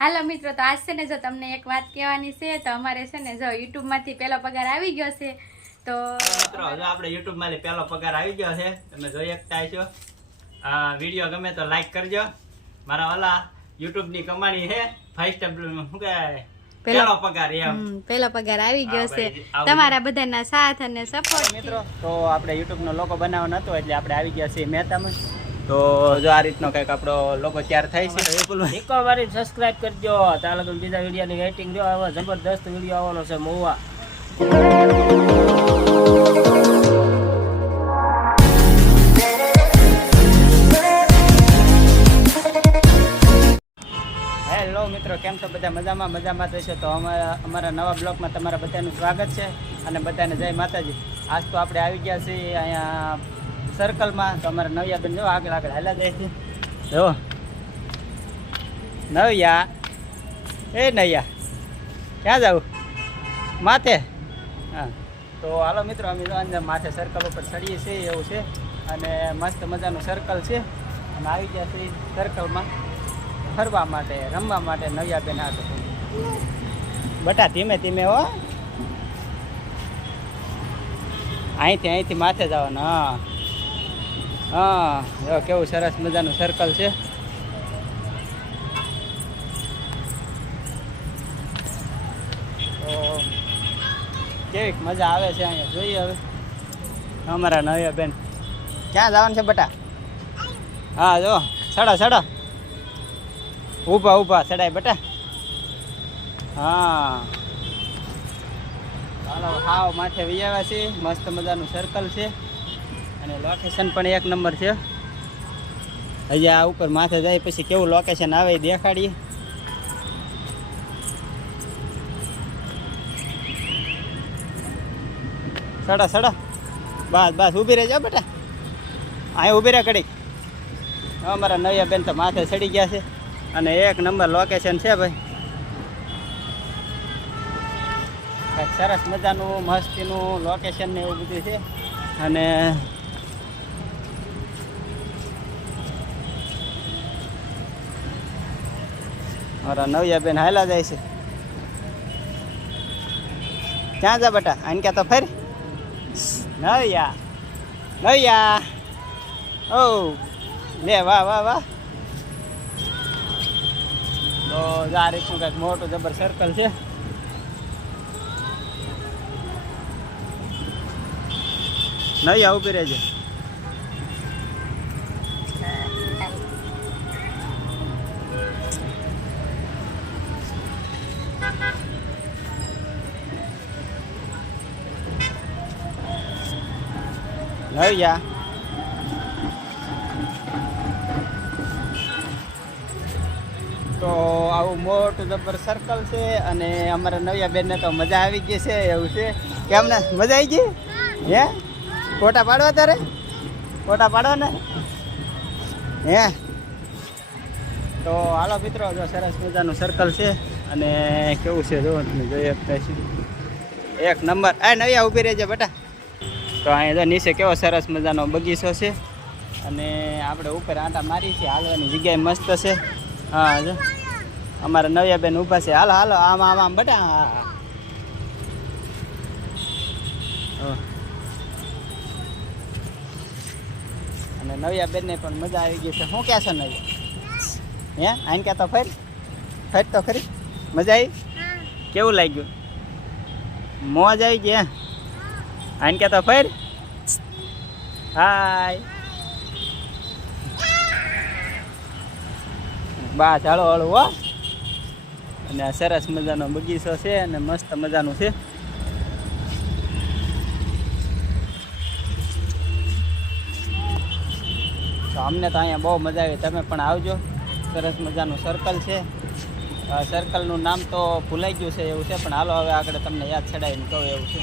હાલો મિત્રો તો આજ છે ને જો તમને એક વાત કહેવાની છે તો અમારે છે ને જો યુટ્યુબ પહેલો પગાર આવી ગયો છે. તો મિત્રો જો આપણે યુટ્યુબમાંથી પહેલો પગાર આવી ગયો છે. તમે જોઈ શકતા છો આ વીડિયો ગમે તો લાઈક કરજો. મારા ઓલા યુટ્યુબની કમાણી છે ફાઈવ સ્ટેપ શું કહેવાય? પહેલો- પગાર એમ. પગાર આવી ગયો છે. તમારા બધાના સાથ અને સપોર્ટ મિત્રો તો આપણે યુટ્યુબ નો લોકો બનાવવાનો હતો એટલે આપણે આવી ગયા છીએ મહેતામાં. તો જો આ રીતનો કંઈક આપણો લોકો તૈયાર થાય છે. એકો વારી સબસ્ક્રાઇબ કરજો ચાલો તમે બીજા વિડીયોની વેઇટિંગ રહ્યો આવો જબરદસ્ત વીડિયો આવવાનો છે મોવા. હેલો મિત્રો કેમ છો બધા? મજામાં? મજામાં થશે તો અમારા અમારા નવા બ્લોગમાં તમારા બધાનું સ્વાગત છે. અને બધાને જય માતાજી. આજ તો આપણે આવી ગયા છીએ અહીંયા સર્કલમાં તો અમારા નવિયા બેન જો આગળ આગળ હાલ્યા જાય છે. જો નવિયા. એ નૈયા. ક્યાં જાવ? માથે? હા. તો હાલો મિત્રો, અમે જો અંદર માથે સર્કલ ઉપર ચડીએ છીએ, એવું છે. અને મસ્ત મજાનું સર્કલ છે. અને આવી ગયા છે સર્કલમાં ફરવા માટે, રમવા માટે નવ્યા બેન હાથ બટા ધીમે ધીમે હો. અહીંથી અહીંથી માથે જવાનું, હા. હા જો કેવું સરસ મજાનું સર્કલ છે. તો કેવીક મજા આવે છે અહીંયા? જોઈએ હવે. અમારા નવ્યા બેન ક્યાં જવાનું છે બટા? હા જો સડા સડા. ઊભા ઊભા સડાય બટા. હા. ચાલો હાવ માથે વિયાવા છે. મસ્ત મજાનું સર્કલ છે. અને લોકેશન પણ એક નંબર છે. હજી આ ઉપર માથે જાય પછી કેવું લોકેશન આવે દેખાડીએ. સડા સડા. બસ બસ, ઊભી રહેજો બેટા. અહીંયા ઊભી રહે કડીક અમારા નૈયા બેન તો માથે ચડી ગયા છે. અને એક નંબર લોકેશન છે ભાઈ. સરસ મજાનું, મસ્તીનું લોકેશન ને એવું બધું છે. અને મારા નવિયા બેન હાલા જાય છે. ક્યાં જા બેટા? આને ક્યાં તો ફરી? નવ્યા. નવ્યા. ઓ, લે, વાહ વાહ વાહ. તો જા રીતનું કંઈક મોટું જબર સર્કલ છે. નહીં ઊભી રહેજે. નૈયા તો આવું મોટું જબર સર્કલ છે અને અમારા નવ્યા બેનને તો મજા આવી ગઈ છે, એવું છે. કેમ ને? મજા આવી ગઈ? હે? ફોટા પાડવા તારે? ફોટા પાડવા ને હે? તો હાલો મિત્રો, જો સરસ મજાનું સર્કલ છે અને કેવું છે, જો તમે જોઈ શકતા છો એક નંબર. આ નવ્યા ઊભી રહેજે બેટા. તો અહીંયા તો નીચે કેવો સરસ મજાનો બગીચો છે. અને આપણે ઉપર આંટા મારી છે હાલવાની જગ્યાએ મસ્ત છે. હા જો. અમારા નવ્યાબેન ઊભા છે. હાલો હાલો આમ આમ આમ બટા હા, હા. અને નવ્યાબેનને પણ મજા આવી ગઈ છે. શું કહે છે નવિયા? હે? આઈને ક્યાં તો ફરી? ફરી તો ખરી? મજા આવી? કેવું લાગ્યું? મોજ આવી ગઈ હે? આઈને કહેતો ફરી? હાય. બા ચાલો હળો હો. અને આ સરસ મજાનો બગીચો છે અને મસ્ત મજાનું છે. તો અમને તો અહીંયા બહુ મજા આવી. તમે પણ આવજો. સરસ મજાનું સર્કલ છે. સર્કલનું નામ તો ભૂલાઈ ગયું છે એવું છે, પણ હાલો હવે આગળ તમને યાદ છડાવીને કહું એવું છે.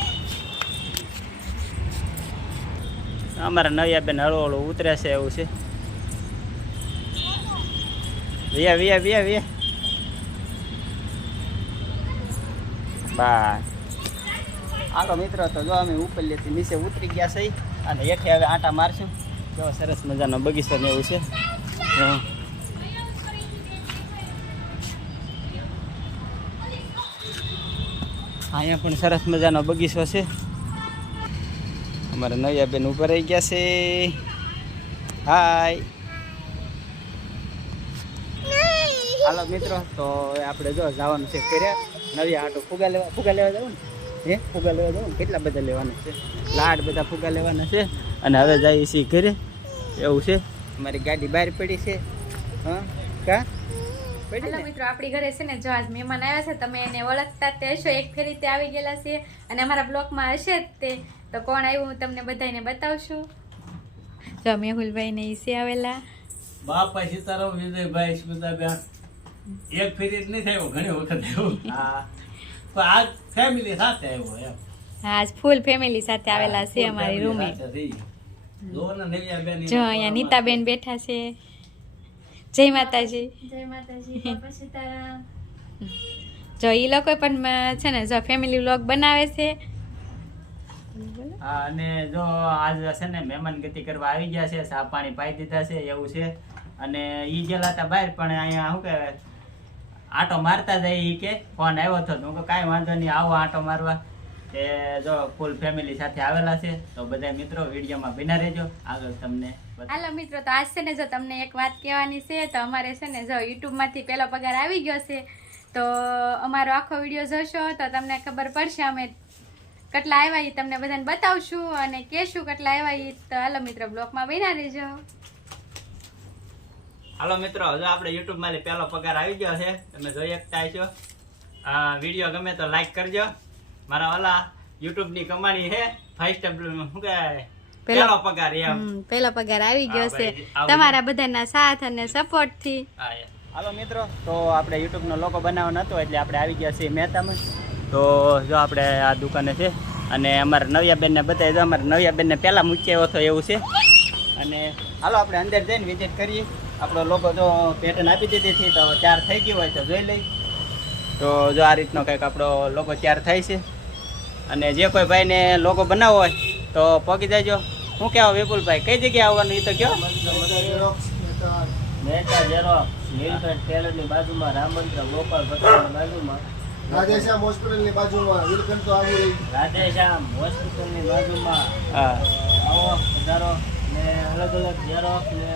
અમારા નયા બેન હળો હળો ઉતરે છે એવું છે. વ્યા વ્યા વ્યા વ્યા. બા હાલો મિત્રો, તો જો અમે ઉપર લેતી નીચે ઉતરી ગયા છે અને હેઠે હવે આટા મારશું. જો સરસ મજાનો બગીચો ને એવું છે. અહીંયા પણ સરસ મજાનો બગીચો છે. અમારા નવ્યા બેન ઊભા રહી ગયા છે. હાય હાલો મિત્રો તો આપણે જો જવાનું છે કર્યા નવી આટો ફુગા લેવા ફુગા લેવા જવું ને? હે? ફુગા લેવા જવું કેટલા બધા લેવાના છે? લાડ બધા ફુગા લેવાના છે. અને હવે જઈએ છીએ ઘરે. એવું છે? અમારી ગાડી બહાર પડી છે. હા? કા? હેલો મિત્રો આપણી ઘરે છે ને જો આજ મહેમાન આવ્યા છે તમે એને ઓળખતા તે હશો. એક ફેરી તે આવી ગયેલા છે અને અમારા બ્લોકમાં હશે તે. તો કોણ આવ્યું? હું તમને બધાને બતાવશું. જો મેહુલભાઈ ને ઈસી આવેલા. બાપા સીતારામ વિજયભાઈ સ્મિતાબેન. એક ફેરી જ નહીં થયો ઘણી વખત આવ્યો. હા. પણ આજ ફેમિલી સાથે આવ્યો એમ. હા આજ ફૂલ ફેમિલી સાથે આવેલા છે અમારી રૂમે જો અહીંયા નીતાબેન બેઠા છે. જય માતાજી. જય માતાજી જો એ લોકો પણ છે ને જો ફેમિલી વ્લોગ બનાવે છે અને જો આજ છે ને મહેમાન ગતિ કરવા આવી ગયા છે સાફ પાણી પાઈ દીધા છે એવું છે. અને ઈ ગયેલા હતા બહાર પણ અહીંયા શું કે આટો મારતા જાય ઈ કે ફોન આવ્યો હતો. તો હું કાંઈ વાંધો નહીં આવો આટો મારવા. તે જો ફૂલ ફેમિલી સાથે આવેલા છે. તો બધા મિત્રો વિડીયોમાં બિના રહેજો. આગળ તમને. હાલો મિત્રો તો આજ છે ને જો તમને એક વાત કહેવાની છે તો અમારે છે ને જો યુટ્યુબમાંથી પહેલો પગાર આવી ગયો છે. તો અમારો આખો વીડિયો જોશો તો તમને ખબર પડશે અમે કેટલા આવ્યા એ તમને બધાને બતાવશું અને કહેશું કેટલા આવ્યા એ તો હાલો મિત્રો બ્લોગમાં બન્યા રહેજો. હાલો મિત્રો જો આપણે યુટ્યુબમાંથી પહેલો પગાર આવી ગયો છે તમે જોઈ શકતા છો આ વીડિયો ગમે તો લાઈક કરજો. મારા ઓલા યુટ્યુબની કમાણી છે ફાઈવ સ્ટેપ શું કહેવાય? પહેલો- પગાર એમ. પહેલો પગાર આવી ગયો છે. તમારા બધાના સાથ અને સપોર્ટથી થી. હાલો મિત્રો તો આપણે યુટ્યુબનો લોકો બનાવવાનો હતો એટલે આપણે આવી ગયા છીએ મહેતામાં તો જો આપણે આ દુકાને છે અને અમારા નવિયાબેનને બતાવી દો અમારા નવિયાબેનને પહેલાં મૂક્યો હતો એવું છે. અને હાલો આપણે અંદર જઈને વિઝિટ કરીએ. આપણો લોગો જો પેટર્ન આપી દીધી હતી તો તૈયાર થઈ ગયો હોય તો જોઈ લઈ તો જો આ રીતનો કંઈક આપણો લોગો તૈયાર થાય છે. અને જે કોઈ ભાઈને લોગો બનાવવો હોય તો પગી જાયજો શું કહેવા વિપુલભાઈ, કઈ જગ્યાએ આવવાનું એ તો કયો? મહેતા ટેલરની બાજુમાં રામ મંદિર ગોપાલ ભટ્ટની બાજુમાં. રાધેશ્યામ હોસ્પિટલની બાજુમાં નીલકંઠ તો આવી રહી. રાધેશ્યામ હોસ્પિટલની બાજુમાં. હા. આવો પધારો ને અલગ અલગ ઝેરોક્સ ને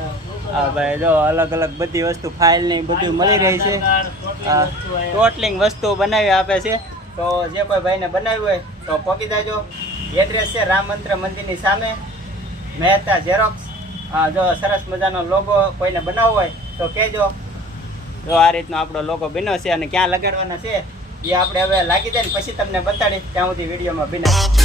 હા ભાઈ જો અલગ અલગ બધી વસ્તુ ફાઇલ ને બધું મળી રહી છે. હા, ટોટલિંગ વસ્તુ બનાવી આપે છે. તો જે કોઈ ભાઈને બનાવ્યું હોય તો પહોંચી દેજો એડ્રેસ છે રામ મંત્ર મંદિરની સામે. મહેતા ઝેરોક્સ હા જો સરસ મજાનો લોગો કોઈને બનાવવો હોય તો કહેજો. જો આ રીતનો આપણો લોગો બન્યો છે અને ક્યાં લગાડવાનો છે એ આપણે હવે લાગી જાય ને પછી તમને બતાડી ત્યાં સુધી વિડીયોમાં બિના.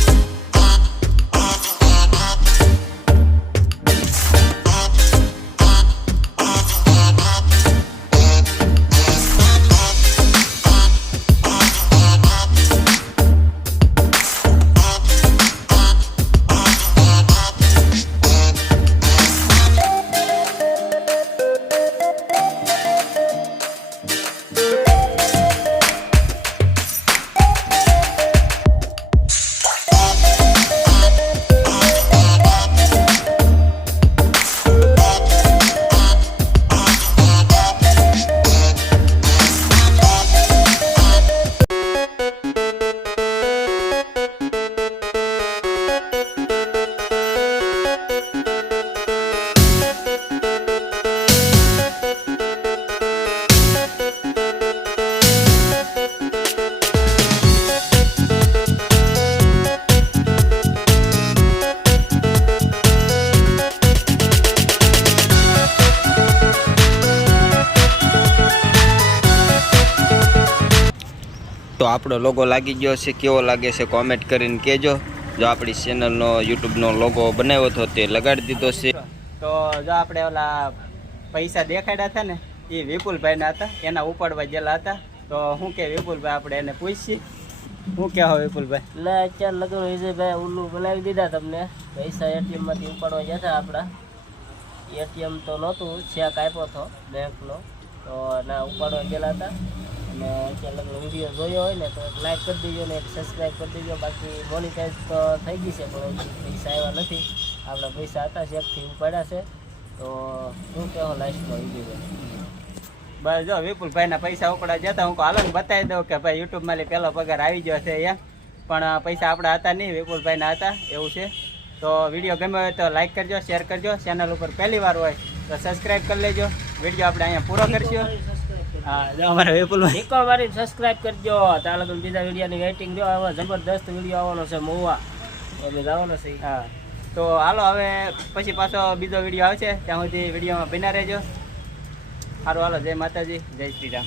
તો આપણો લોગો લાગી ગયો છે. કેવો લાગે છે કોમેન્ટ કરીને કહેજો. જો આપણી ચેનલનો યુટ્યુબનો લોગો બનાવ્યો હતો તે લગાડી દીધો છે. તો જો આપણે ઓલા પૈસા દેખાડ્યા હતા ને એ વિપુલભાઈના હતા. એના ઉપાડવા ગયેલા હતા. તો શું કે વિપુલભાઈ આપણે એને પૂછીએ. શું કહેવો વિપુલભાઈ? એટલે અત્યારે લગ્ન વિજયભાઈ ઉલ્લુ બનાવી દીધા તમને. પૈસા એટીએમમાંથી ઉપાડવા ગયા હતા આપણા. એટીએમ તો નહોતું ચેક આપ્યો હતો બેંકનો. તો એના ઉપાડવા ગયેલા હતા. અને અત્યારે વીડિયો જોયો હોય ને તો એક લાઈક કરી દેજો ને એક સબસ્ક્રાઈબ કરી દેજો. બાકી મોનિટાઈઝ તો થઈ ગઈ છે પણ પૈસા આવ્યા નથી. આપણા પૈસા હતા ચેકથી ઉપાડ્યા છે. તો શું કહેવો લાસ્ટમાં વીડિયો બસ જો વિપુલભાઈના પૈસા ઉપડા જતા હું કહું, હાલો બતાવી દઉં કે ભાઈ યુટ્યુબમાં લી પહેલો પગાર આવી ગયો છે એમ પણ પૈસા આપણા હતા નહીં વિપુલભાઈના હતા એવું છે. તો વીડિયો ગમ્યો હોય તો લાઈક કરજો શેર કરજો. ચેનલ ઉપર પહેલી વાર હોય તો સબસ્ક્રાઈબ કરી લેજો. વીડિયો આપણે અહીંયા પૂરો કરશું. હા અમારા વિપુલભાઈ નિકો મારી સબસ્ક્રાઇબ કરજો. ત્યાં લગન બીજા વિડીયોની વેઇટિંગ જો હવે જબરદસ્ત વીડિયો આવવાનો છે મોવા. અમે જવાનો છે હા. તો હાલો હવે પછી પાછો બીજો વીડિયો આવશે. ત્યાં સુધી વિડીયોમાં બના રહેજો. સારું હાલો જય માતાજી જય શ્રી રામ.